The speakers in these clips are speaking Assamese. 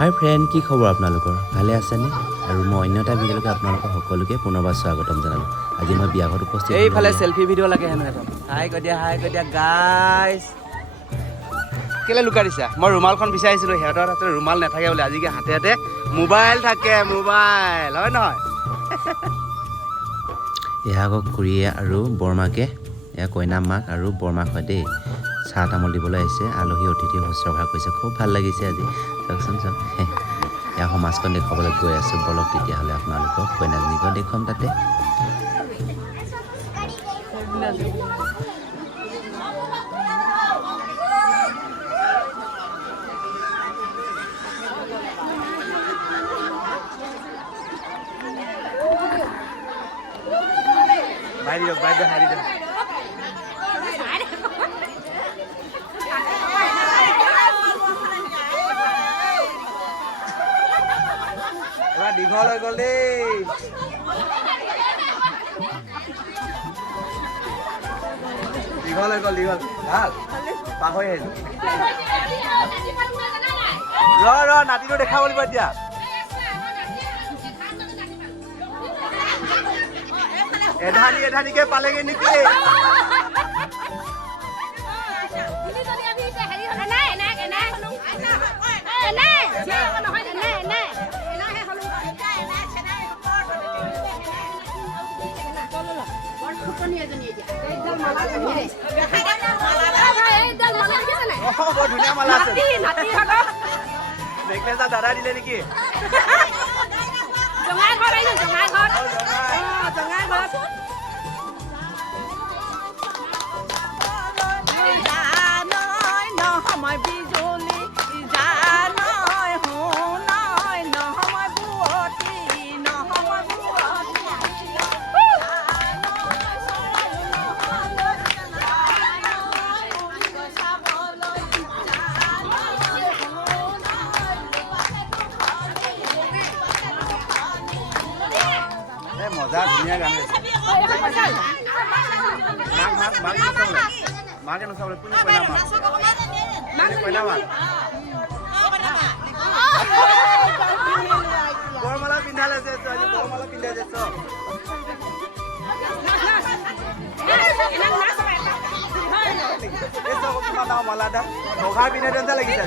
হাই ফ্ৰেণ্ড, কি খবৰ আপোনালোকৰ? ভালে আছেনে? আৰু মই অন্য এটা ভিডিঅ'লৈকে আপোনালোকৰ সকলোকে পুনৰবাৰ স্বাগতম জনালোঁ। আজি মই বিয়াঘৰত উপস্থিত এইফালে চেলফি ভিডিঅ' লাগে হেনো এখন। হাই কৈ দিয়া গাইছ। কেলে লুকাই দিছা? মই ৰুমালখন বিচাৰিছিলোঁ, সিহঁতৰ হাতত ৰুমাল নাথাকে বোলে। আজিকে হাতে হাতে মোবাইল থাকে, মোবাইল হয় নহয়? এয়া আকৌ খুৰীয়ে আৰু বৰমাকে, এয়া কইনা মাক আৰু বৰমাক হয় দেই, চাহ তামোল দিবলৈ আহিছে। আলহী অতিথি শুশ্ৰূষা কৰিছে, খুব ভাল লাগিছে আজি। চাওকচোন চাওক, এয়া সমাজখন দেখুৱাবলৈ গৈ আছোঁ। বলক তেতিয়াহ'লে আপোনালোকক কইনাজনীকো দেখুৱাম তাতে। দীঘল হৈ গ'ল দেই। দীঘল ভাল পাহৰি আহিছো। ৰ নাতিটো দেখাব লাগিব এতিয়া। এধানিকে পালেগে নেকি? বৰ ধুনীয়া মালা আছে। নেকলেছ দাদা দিলে নেকি? মজা ধুনীয়া গান গাইছে। মাকে নচাবলৈ কোনে কইনা মাক বৰমালা পিন্ধালে যে বৰমালা পিন্ধাই যে মালা দা বগা পিন্ধাই যেন লাগিছে।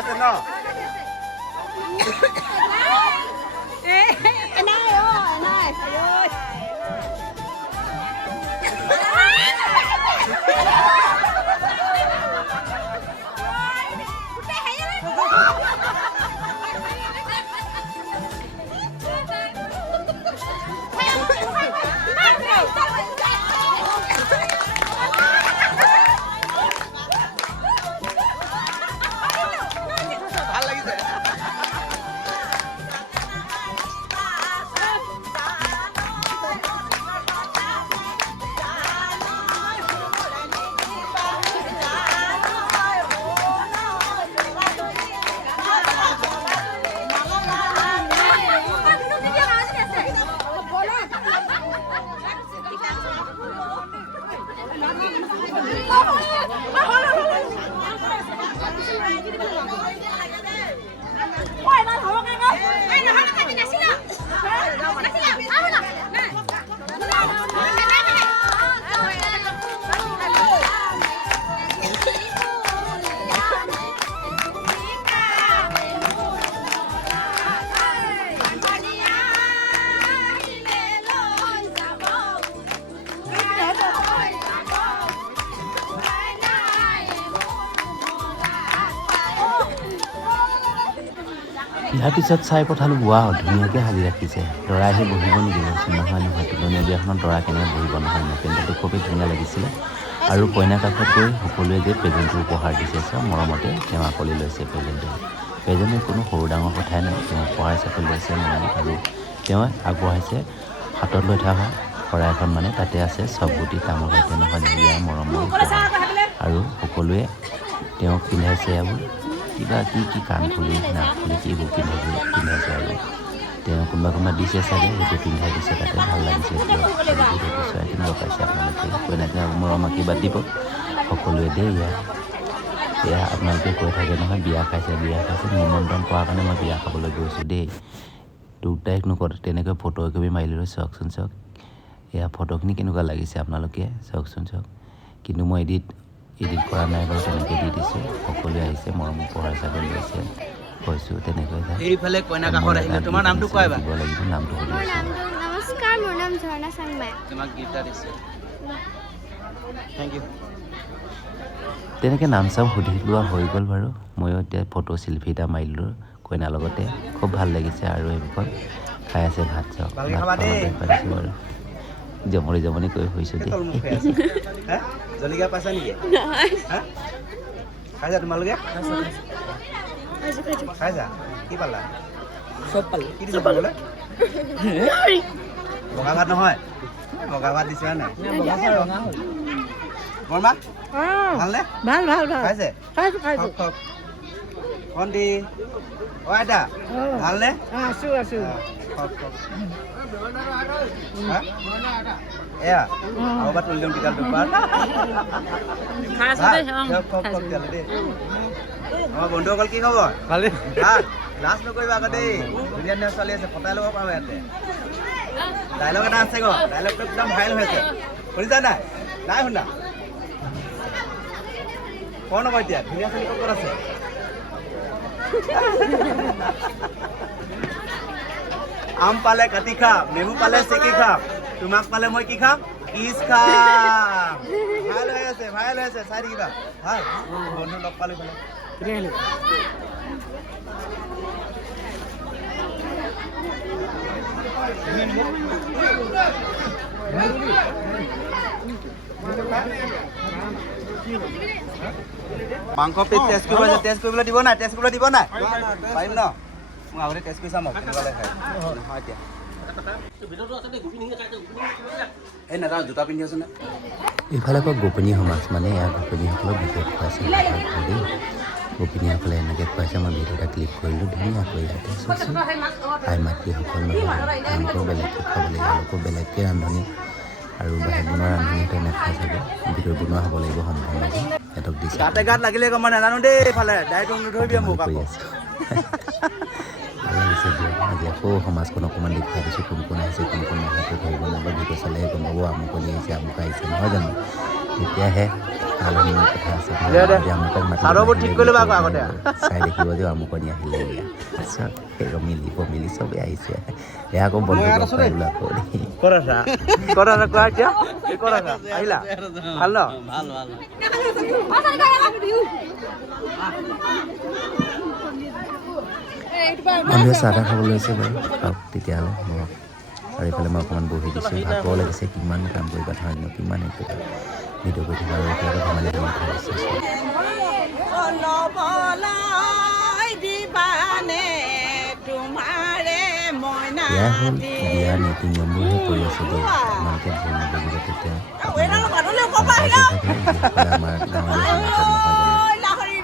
আছে ন ইয়াৰ পিছত চাই পঠালোঁ ৱাও ধুনীয়াকৈ সাজি ৰাখিছে দৰা আহি বহিব নেকি কৈছোঁ নহয় নহয় তুলনীয়া বিয়াখনত দৰা কেনেকৈ বহিব নহয় নহয় পেণ্ডেলটো খুবেই ধুনীয়া লাগিছিলে আৰু কইনা কাষত গৈ সকলোৱে যে প্ৰেজেণ্টটো উপহাৰ দিছে চব মৰমতে তেওঁ আকোৱালি লৈছে প্ৰেজেণ্টত কোনো সৰু ডাঙৰ কথাই নাই তেওঁ উপহাৰ হিচাপে লৈছে মৰমত আৰু তেওঁ আগবঢ়াইছে হাতত লৈ থকা শৰাই এখন মানে তাতে আছে চব গুটি তামোল সৈতে নহয় ধুনীয়া মৰমৰ উপহাৰ আৰু সকলোৱে তেওঁক পিন্ধাইছে এইবোৰ কিবা কি কাণফুলি নাকফুলি কিবোৰ পিন্ধাইছে আৰু তেওঁ কোনোবা দিছে চাগে সেইটো পিন্ধাই দিছে তাতে ভাল লাগিছে চৰাই কেনেকুৱা পাইছে আপোনালোকে কইনাকে মৰম আশীৰ্বাদ দিব সকলোৱে দেই এয়া আপোনালোকে কৈ থাকে নহয় বিয়া খাইছে নিমন্ত্ৰণ পোৱাৰ কাৰণে মই বিয়া খাবলৈ গৈছোঁ দেই 2 তাৰিখ নকৰে তেনেকৈ ফটো একপি মাৰিলোঁ চাওকচোন চাওক এয়া ফটোখিনি কেনেকুৱা লাগিছে আপোনালোকে চাওকচোন চাওক কিন্তু মই এডিট কৰা নাই বাৰু তেনেকৈ দি দিছোঁ সকলোৱে আহিছে মৰম উপহাৰ হিচাপে লৈছে কৈছোঁ তেনেকৈ এইফালে কইনা কাষত আহিলে তোমাৰ নামটো কোৱা দিব লাগিব নামটো সুধি আছোঁ নমস্কাৰ মোৰ নাম ঝৰ্ণা চাংমাই তোমাক গিফ্ট দিছে থেংক ইউ তেনেকৈ নাম চাম সুধি লোৱা হৈ গ'ল বাৰু ময়ো এতিয়া ফটো চেলফি এটা মাৰিলোঁ কইনাৰ লগতে খুব ভাল লাগিছে আৰু এইবোৰ খাই আছে ভাত চাওক পাৰিছোঁ বাৰু জমনি কৰি হৈছোঁ দেই জলকীয়া পাইছা নেকি খাইছা তোমালোকে খাইছা কি পালা চব পালো কি দিছে পাবলৈ বগা ভাত নহয় বগা ভাত দিছে নাই বৰমা ভালনে ভাল খাইছে ভণ্টি অ' আইতা ভালনে আছো এয়া আৰু বা তুলি দিম কিতাপ দুপাৰ দেই আমাৰ বন্ধুসকল কি খবৰ ভালে লাজ নকৰিবা আকৌ দেই ধুনীয়া ধুনীয়া ছোৱালী আছে ফটাই ল'ব পাৰোঁ ইয়াতে ডাইলগ এটা আছে গো ডাইলগটো একদম ভাইৰেল হৈছে শুনিছা নাই শুনা কওঁ নকয় এতিয়া ধুনীয়া ছোৱালী ক'ত আছে আম পালে কাটি খাম নেমু পালে চেকি খাম তোমাক পালে মই কি খাম কিচ খাম ভাল হৈ আছে চাই থাকিবা ভাল বন্ধু লগ পালো বোলে মাংস পিচ টেষ্ট কৰিবলৈ দিব নাই পাৰিম ন মই আগতে টেষ্ট কৰি চাম কেনেকুৱা লাগে নহয় এতিয়া এই নাজানো জোতা পিন্ধি আছো নে এইফালে আকৌ গোপিনী সমাজ মানে এয়া গোপিনীসকলক বিশেষ খুৱাইছে দেই গোপিনীসকলে এনেকৈ খুৱাইছে মই ভিডিঅ' এটা ক্লিক কৰিলোঁ ধুনীয়াকৈ ইয়াতে চাওকচোন আই মাতৃসকল নহয় তেওঁলোকেও বেলেগকৈ খাব লাগিব তেওঁলোকেও বেলেগকৈ ৰান্ধনি আৰু বাহিৰ বনোৱা ৰান্ধনি সিহঁতে নাখায় চাগে ভিতৰত বনোৱা হ'ব লাগিব সম্পূৰ্ণকৈ সিহঁতক দিছে গাত লাগিলে মই নাজানো দেই এইফালে ডাইৰেক্ট নধৰিবি মোক কৰি আছোঁ ভাল লাগিছে দিয়ক আজি আকৌ সমাজখন অকণমান দেখুৱাই দিছোঁ কোন আহিছে কোন নাহে ধৰিব নাপায় ভিডিঅ' চালেহে গম পাব আমুকনি আহিছে আমুক আহিছে নহয় জানো তেতিয়াহে আলহীৰ কথা আছে আমুকক মাতি চাই দেখিব যে আমুকনি আহিলে এয়া তাৰপিছত মিলি চবেই আহিছে এয়া আকৌ বন্ধু বোলো আকৌ দেই আহিলা ভাল ন বন্ধুৱে চাহ তাহ খাবলৈ লৈছে বাৰু খাওক তেতিয়াহ'লে মই আৰু এইফালে মই অকণমান বহি দিছোঁ ভাগৰ লাগিছে কিমান কাম কৰিবা ধৰণৰ কিমান একো ভিডিঅ' কৰি থাকিব আৰু এইফালে ধেমালি উঠাই দিছে এয়া হ'ল বিয়াৰ নীতি নিয়মবোৰহে কৰি আছে দেই আপোনালোকে ভুল নকৰিব তেতিয়া আমাৰ গাঁৱলীয়া সমাজত নহয় জানো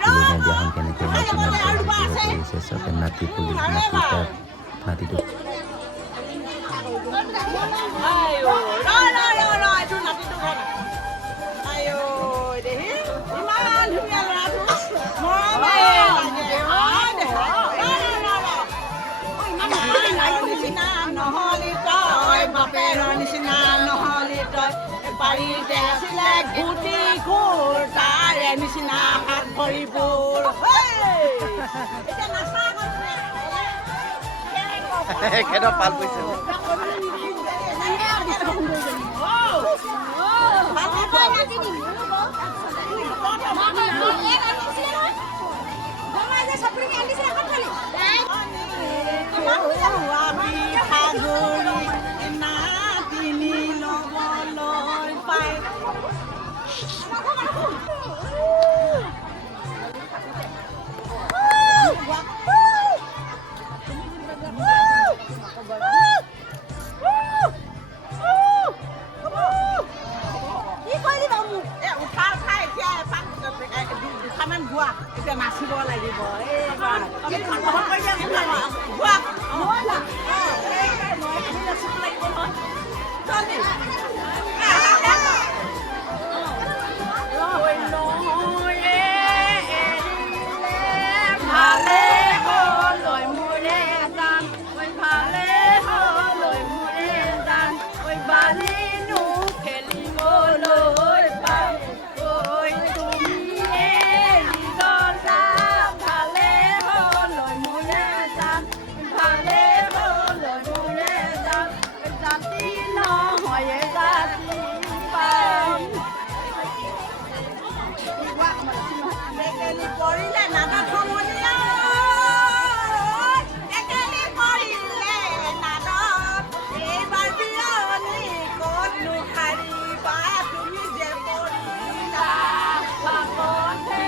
তুলনীয়া বিয়াখন কেনেকৈ নীতি নিয়ম কৰি কৰিছে চবে নাতিটো নিচিনা হাত ভৰিবোৰ একেটা পাল কৰিছে আমি ভাগৰি নাতিনি ল'বলৈ পাই কি কৰিলি বাৰু মোক উঠা এতিয়া এপাক দুটামান গোৱা এতিয়া নাচিব লাগিব এইবাৰ ভালে হ'লৈ মোৰে জান ভালে হ'লৈ মোৰে জান বালিনো খেলিবলৈ পাম ঐ তুমি এৰি গ'লা ভালে হ'লৈ মোৰে জান ভালে হ'লৈ মোৰে জান জাতি নহয় জাতি পাম কৰিলে নানা সমনীয়া একেলি কৰিলে নানা এইবাৰ বিয়নি ক'তনো হাৰিবা তুমি যে পৰিলা পাপতে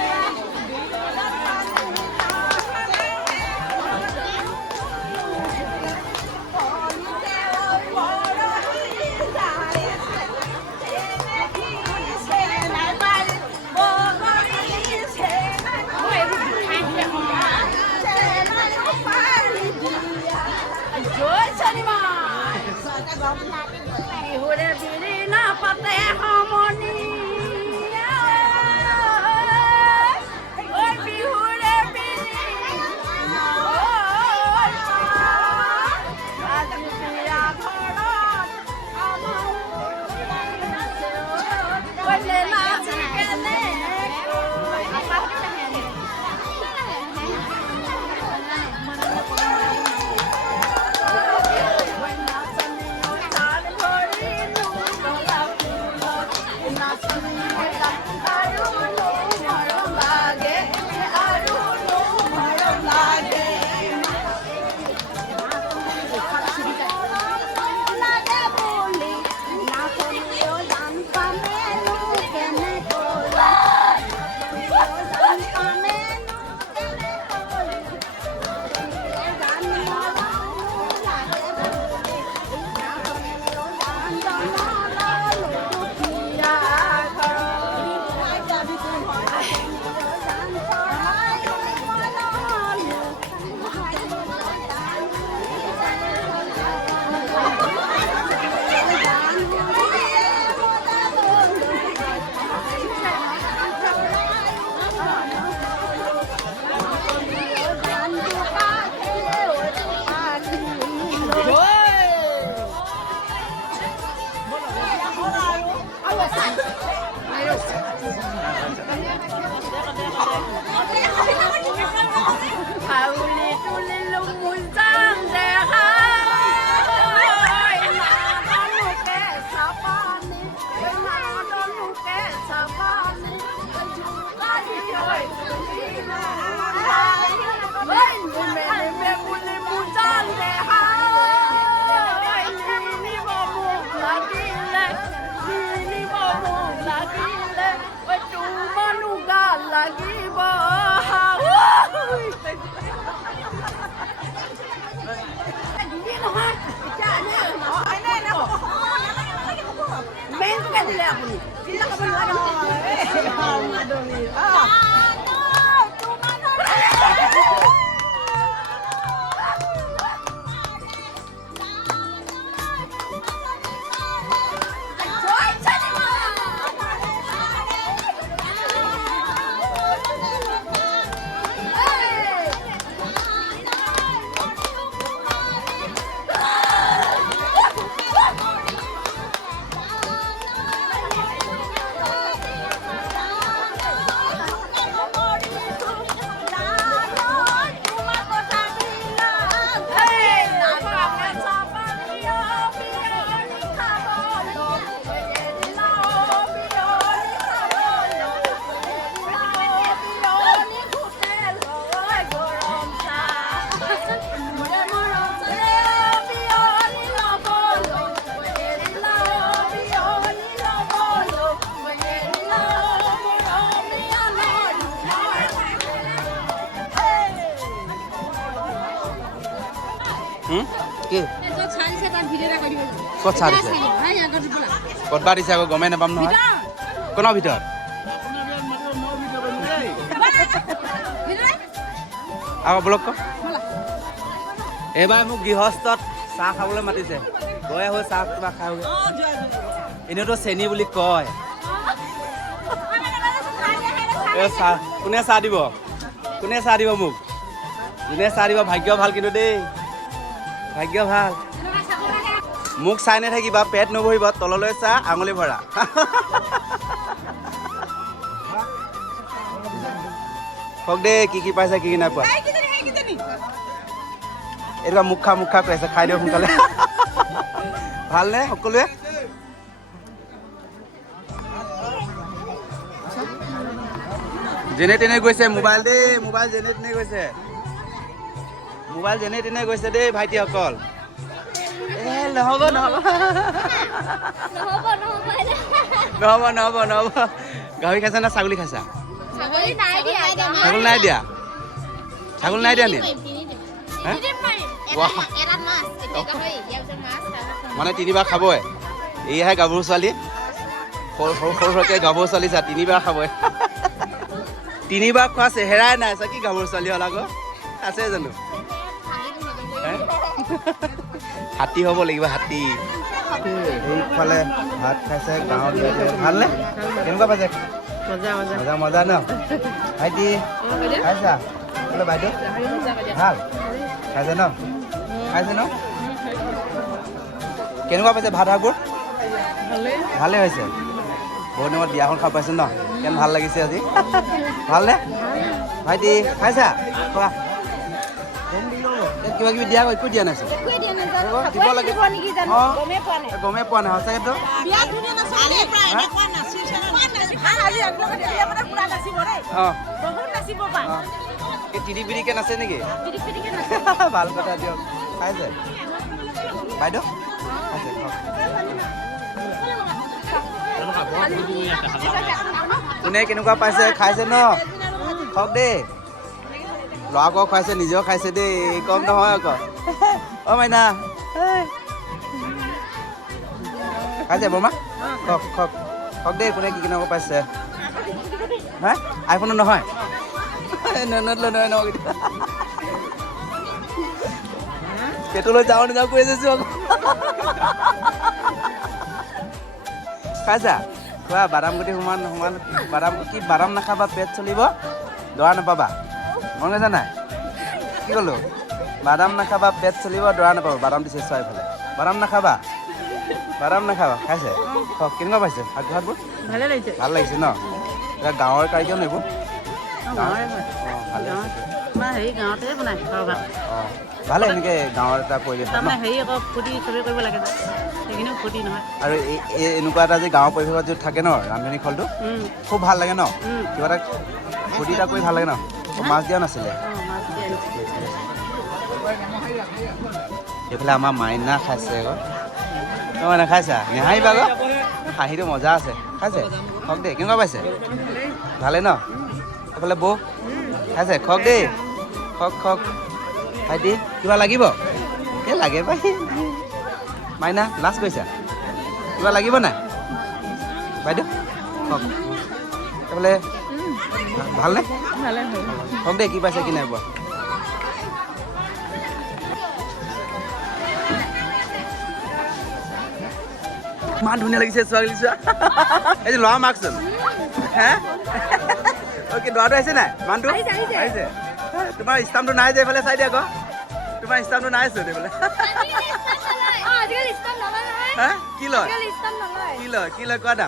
বিহুৰে বিৰি নাপাতে সমনী ঐ বিহুৰে বিৰি আজি বিয়া ঘৰত ঐ নাচি কেনে কি য'ত চাইছে তাত ভিডিঅ' এটা কৰি দিব ক'ত চাহ দিছে হাই আগত বোলা ক'ত বা দিছে আকৌ গমেই নাপাম নহয় কোনৰ ভিতৰত আকৌ ব্লক ক এইবাৰ মোক গৃহস্থত চাহ খাবলৈ মাতিছে গৈ হৈ চাহ কিবা খাওঁগৈ এনেওতো চেনি বুলি কয় এই চাহ কোনে চাহ দিব মোক যোনে চাহ দিব ভাগ্য ভাল কিন্তু দেই ভাগ্য ভাল মোক চাই নাথাকিবা পেট নবহিব তললৈ চাহ আঙুলি ভৰা হওক দেই কি পাইছে কি নাই পোৱা এইটো মুখ খা কৈ আছে খাই দিয়ক সোনকালে ভালনে সকলোৱে যেনে তেনে গৈছে মোবাইল দেই মোবাইল যেনে তেনে গৈছে দেই ভাইটিসকল নহ'ব গাহৰি খাইছা না ছাগলী খাইছা ছাগলী নাই দিয়া নি মানে তিনিবাৰ খাবই এইয়াহে গাভৰু ছোৱালী সৰুকৈ গাভৰু ছোৱালী চা তিনিবাৰ খাবই তিনিবাৰ খোৱা চেহেৰাই নাই চা কি গাভৰু ছোৱালী হ'ল আকৌ আছে জানো হাতী হ'ব লাগিব হাতী সেইফালে ভাত খাইছে গাঁৱত ভালনে কেনেকুৱা পাইছে মজা ন ভাইটি খাইছা বোলে বাইদেউ ভাল খাইছে ন কেনেকুৱা পাইছে ভাত শাকবোৰ ভালে হৈছে বহুত দিনত বিয়াখন খাব পাইছে ন কেনে ভাল লাগিছে আজি ভালনে ভাইটি খাইছা খোৱা কিবা কিবি দিয়া একো দিয়া নাছিল দিব লাগে গমেই পোৱা নাই সঁচাকেতো এই তিৰিবিৰিকে নাচে নেকি ভাল কথা দিয়ক খাইছে বাইদেউ খাইছে কোনে কেনেকুৱা পাইছে খাইছে ন খাওক দেই ল'ৰাকো খুৱাইছে নিজেও খাইছে দেই কম নহয় আকৌ অ' মাইনা খাইছে বৰমা খওক দেই কোনে কি কেনেকুৱা পাইছে হা আইফোনো নহয় পেটলৈ যাওঁ নাযাওঁ কৈ আছোঁ আকৌ খাইছা খোৱা বাদাম গুটি সমান বাদাম নাখাবা পেট চলিব দৰা নাপাবা মন গৈছা নাই কি ক'লো বাদাম নাখাবা পেট চলিব দৰা নাপাবা বাদাম দিছে চোৱা এইফালে বাদাম নাখাবা খাইছে কেনেকুৱা পাইছে ভাতবোৰ ভাল লাগিছে ন এতিয়া গাঁৱৰ কাৰিকৰ ন এইবোৰ ভালে এনেকৈ গাঁৱৰ এটা পৰিৱেশ আৰু এনেকুৱা এটা যে গাঁৱৰ পৰিৱেশত যদি থাকে ন ৰান্ধনি খোলটো খুব ভাল লাগে ন কিবা এটা ফূৰ্তি এটা কৰি ভাল লাগে ন মাছ দিয়া নাছিলে এইফালে আমাৰ মাইনা খাইছে আকৌ মানে খাইছা নেহাঁহিবা আকৌ হাঁহিটো মজা আছে খাইছে খওক দেই কেনেকুৱা পাইছে ভালে ন এইফালে বৌ খাইছে খওক দেই খওক ভাইটি কিবা লাগিব এই লাগে পাই মাইনা লাজ কৰিছা কিবা লাগিব নাই বাইদেউ খওক এইফালে ভালনে খওক দেই কি পাইছে কি নাই পোৱা ইমান ধুনীয়া লাগিছে ছোৱালী চোৱা এই যে ল'ৰা মাকচোন হে অ'কে ল'ৰাটো আহিছে নাই মানুহটো আহিছে তোমাৰ ষ্টাম্পটো নাই যে এইফালে চাই দিয়া আকৌ তোমাৰ ষ্টাম্পটো নাই চোন এইফালে হা কি লয় কোৱা না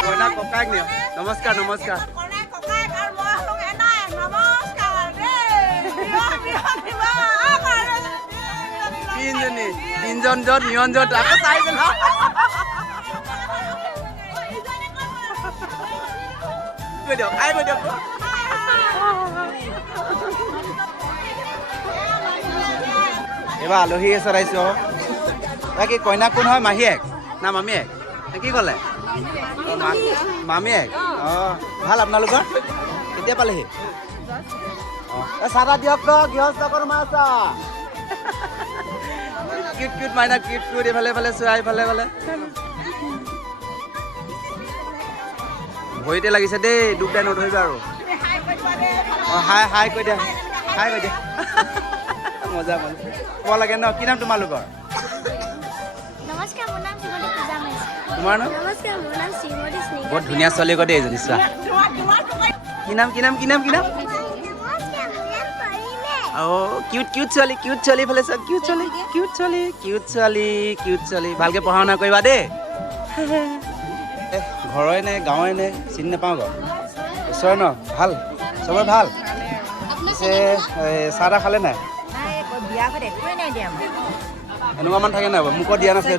কইনা ককাইক নিয়ম নমস্কাৰ তিনজন য'ত নিৰঞ্জন আকৌ চাই গ'ল কৈ দিয়ক এইবাৰ আলহী ওচৰত আহিছোঁ বাকী কইনা কোন হয় মাহীয়েক না মামীয়েক কি ক'লে মামীয়েক অঁ ভাল আপোনালোকৰ কেতিয়া পালেহি চাহ দিয়ক ন গৃহস্থকৰ মাছ কিউট কিউট মাইনা কিউট কিউট এইফালে এইফালে চোৱা এইফালে এইফালে ভৰিতে লাগিছে দেই দুখ দাই নধৰিবা আৰু অঁ হাই কৈ দিয়া মজা ক'ব লাগে ন কি নাম তোমালোকৰ নমস্কাৰ মোৰ নাম শ্ৰীমতী পূজা মাইতি তোমাৰ নাম নমস্কাৰ মোৰ নাম শ্ৰীমতী স্নেহা বহুত ধুনীয়া ছোৱালী কয় দেই এজনী চোৱা কি নাম নমস্কাৰ মোৰ নাম পৰিমে অঁ কিউট ছোৱালী এইফালে চোৱা কিউট ছোৱালী ভালকৈ পঢ়া শুনা কৰিবা দেই ঘৰৰে নে গাঁৱৰে নে চিনি নাপাওঁ ঘৰ ওচৰৰে ন ভাল চবৰে ভাল পিছে চাহ তাহ খালে নাই এনেকুৱা মান থাকে নাই বাৰু মোকো দিয়া নাছিলে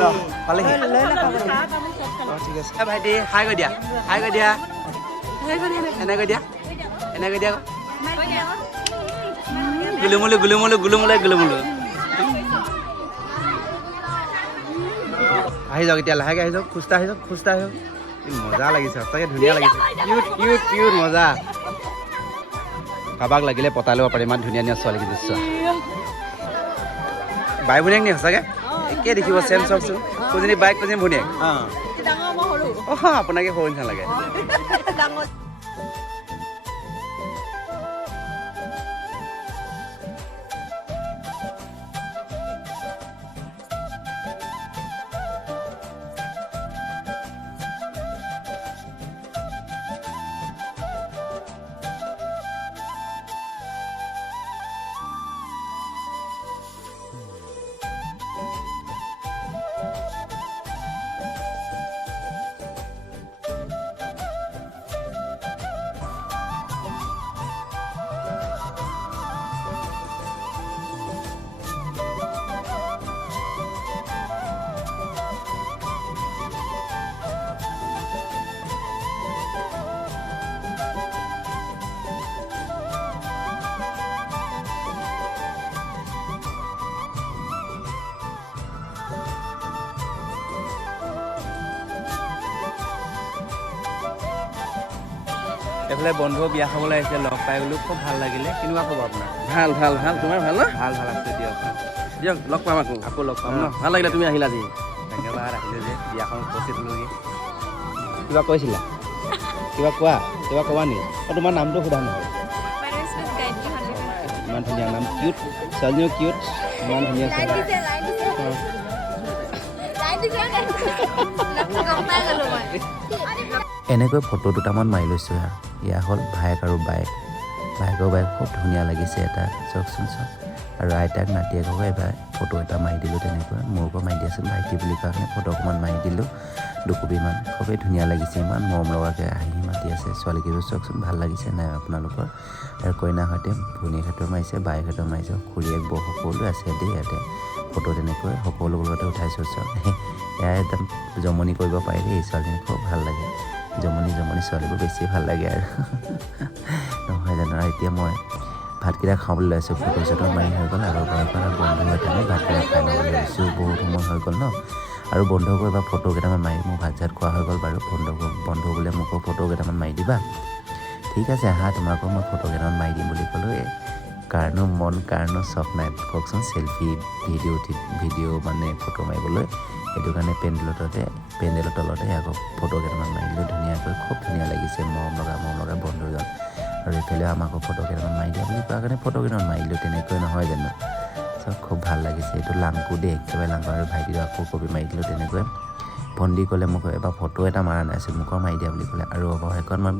ন পালেহি অঁ ঠিক আছে ভাইটি হাই কৈ দিয়া এনেকৈ দিয়া গুলুমুলু আহি যাওক এতিয়া লাহেকৈ আহি যাওক খোজটা আহি যাওক মজা লাগিছে সঁচাকৈ ধুনীয়া লাগিছে কিউট মজা কাৰোবাক লাগিলে পতাই ল'ব পাৰে ইমান ধুনীয়া ছোৱালীকেইজনী চোৱা বাই ভনীয়েক নি সঁচাকৈ একে দেখিব চেম চাওকচোন কোনজনী বাইক কোনজনী ভনীয়েক অঁ আপোনাকে সৰু নিচিনা লাগে এইফালে বন্ধু বিয়া খাবলৈ আহিছে লগ পাই গ'লো খুব ভাল লাগিলে কেনেকুৱা খবৰ আপোনাৰ ভাল তোমাৰ ভাল ন ভাল আছে দিয়ক লগ পাম আকৌ লগ পাম ন ভাল লাগিলে তুমি আহিলা আজি ধন্যবাদ আহিলে যে বিয়াখনত উপস্থিত হ'লোগৈ কিবা কৈছিলা কিবা ক'বা নেকি অঁ তোমাৰ নামটো সোধা নহয় ইমান ধুনীয়া নাম কিউট ছোৱালীজনীও কিউট ইমান ধুনীয়া এনেকৈ ফটো দুটামান মাৰি লৈছোঁ আৰু এয়া হ'ল ভায়েক আৰু ভায়েকৰ বাইক খুব ধুনীয়া লাগিছে এটা চাওকচোন আৰু আইতাক নাতিয়েককো এবাৰ ফটো এটা মাৰি দিলোঁ তেনেকৈ মোৰকো মাৰি দি আছিল ভাইটি বুলি কোৱা কাৰণে ফটো অকণমান মাৰি দিলোঁ দুকপিমান খুবেই ধুনীয়া লাগিছে ইমান মৰম লগাকৈ হাঁহি মাতি আছে ছোৱালীকেইযোৰ চাওকচোন ভাল লাগিছে নাই আপোনালোকৰ আৰু কইনাৰ সৈতে ভনীয়েকহঁতেও মাৰিছে বাইকহঁতেও মাৰিছে খুৰীয়েক বৌ সকলো আছে দেই ইয়াতে ফটো তেনেকৈ সকলো লগতে উঠাইছোঁ চাওক এয়া একদম জমনি কৰিব পাৰি দেই এই ছোৱালীজনী খুব ভাল লাগে জমনি ছোৱালীবোৰ বেছি ভাল লাগে আৰু নহয় জানো আৰু এতিয়া মই ভাতকেইটা খাবলৈ লৈছোঁ ফটো চটো মাৰি হৈ গ'ল আৰু ঘৰখন বন্ধু হৈ আমি ভাতকেইটা খাই ল'বলৈ লৈছোঁ বহুত সময় হৈ গ'ল ন আৰু বন্ধুকো এবাৰ ফটো কেইটামান মাৰি মোৰ ভাত চাত খোৱা হৈ গ'ল বাৰু বন্ধু বোলে মোকো ফটো কেইটামান মাৰি দিবা ঠিক আছে আহা তোমাকো মই ফটো কেইটামান মাৰি দিম বুলি ক'লোঁ কাৰণো মন কাৰণো চখ নাই কওকচোন চেল্ফি ভিডিঅ' মানে ফটো মাৰিবলৈ সেইটো কাৰণে পেণ্ডেলৰ তলতে আকৌ ফটো কেইটামান মাৰিলোঁ ধুনীয়াকৈ খুব ধুনীয়া লাগিছে মৰম লগা বন্ধুজন আৰু এইফালে আমাকো ফটো কেইটামান মাৰি দিয়া বুলি কোৱা কাৰণে ফটো কেইটামান মাৰিলোঁ তেনেকৈ নহয় জানো চব খুব ভাল লাগিছে এইটো লাংকু দেই একেবাৰে লাংকু আৰু ভাইটিটো আকৌ কপি মাৰি দিলোঁ তেনেকৈ ভণ্টি ক'লে মোক এবাৰ ফটো এটা মাৰা নাছিল মোকো মাৰি দিয়া বুলি ক'লে আৰু অৱশেষত মই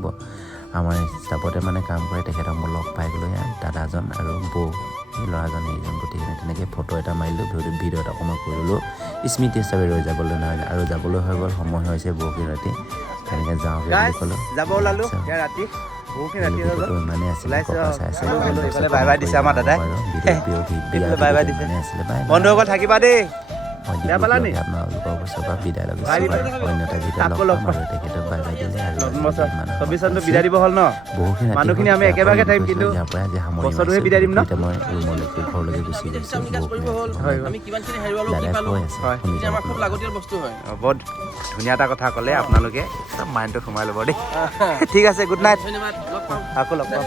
আমাৰ ষ্টাফতে মানে কাম কৰে তেখেতক মই লগ পাই গ'লোঁ দাদাজন আৰু বৌ এই ল'ৰাজন এইজন গোটেইখিনি তেনেকৈ ফটো এটা মাৰিলোঁ ভিডিঅ' এটা অকণমান কৰি ল'লোঁ স্মৃতি হিচাপে ৰৈ যাবলৈ নহয় আৰু যাবলৈ হৈ গ'ল সময় হৈছে বহুখিনি ৰাতি তেনেকৈ যাওঁগৈ বুলি ক'লোঁ যাব ওলালোঁ ৰাতি বহুখিনি ৰাতি হৈ গ'ল ইমানেই আছিলে ককা চাই বাই বাই দিছে আমাৰ দাদাই বাই বাই দিছে আছিলে বাই বন্ধুসকল থাকিবা দেই বেয়া পালা নি আপোনালোকৰ ওচৰৰ পৰা বিদায় লাগিছে অন্যতা ভিতৰত লগ পাম আৰু তেখেতক বাই বাই দিলে আৰু বিদায় দিব হ'ল ন বহুখিনি মানুহখিনি আমি একেবাৰে থাকিম কিন্তু ইয়াৰ পৰা যে বছৰটোহে বিদায় দিম ন মই ৰুমলৈকে ঘৰলৈকে গুচি গৈছোঁ আমি কিমানখিনি হেৰুৱালো কি দাদাই পালো কৈ আছে শুনি আমাৰ খুব লাগতিয়াল বস্তু হয় বহুত ধুনীয়া এটা কথা ক'লে আপোনালোকে মাইণ্ডটো সোমাই ল'ব দেই ঠিক আছে গুড নাইট ধন্যবাদ লগ পাম আকৌ লগ পাম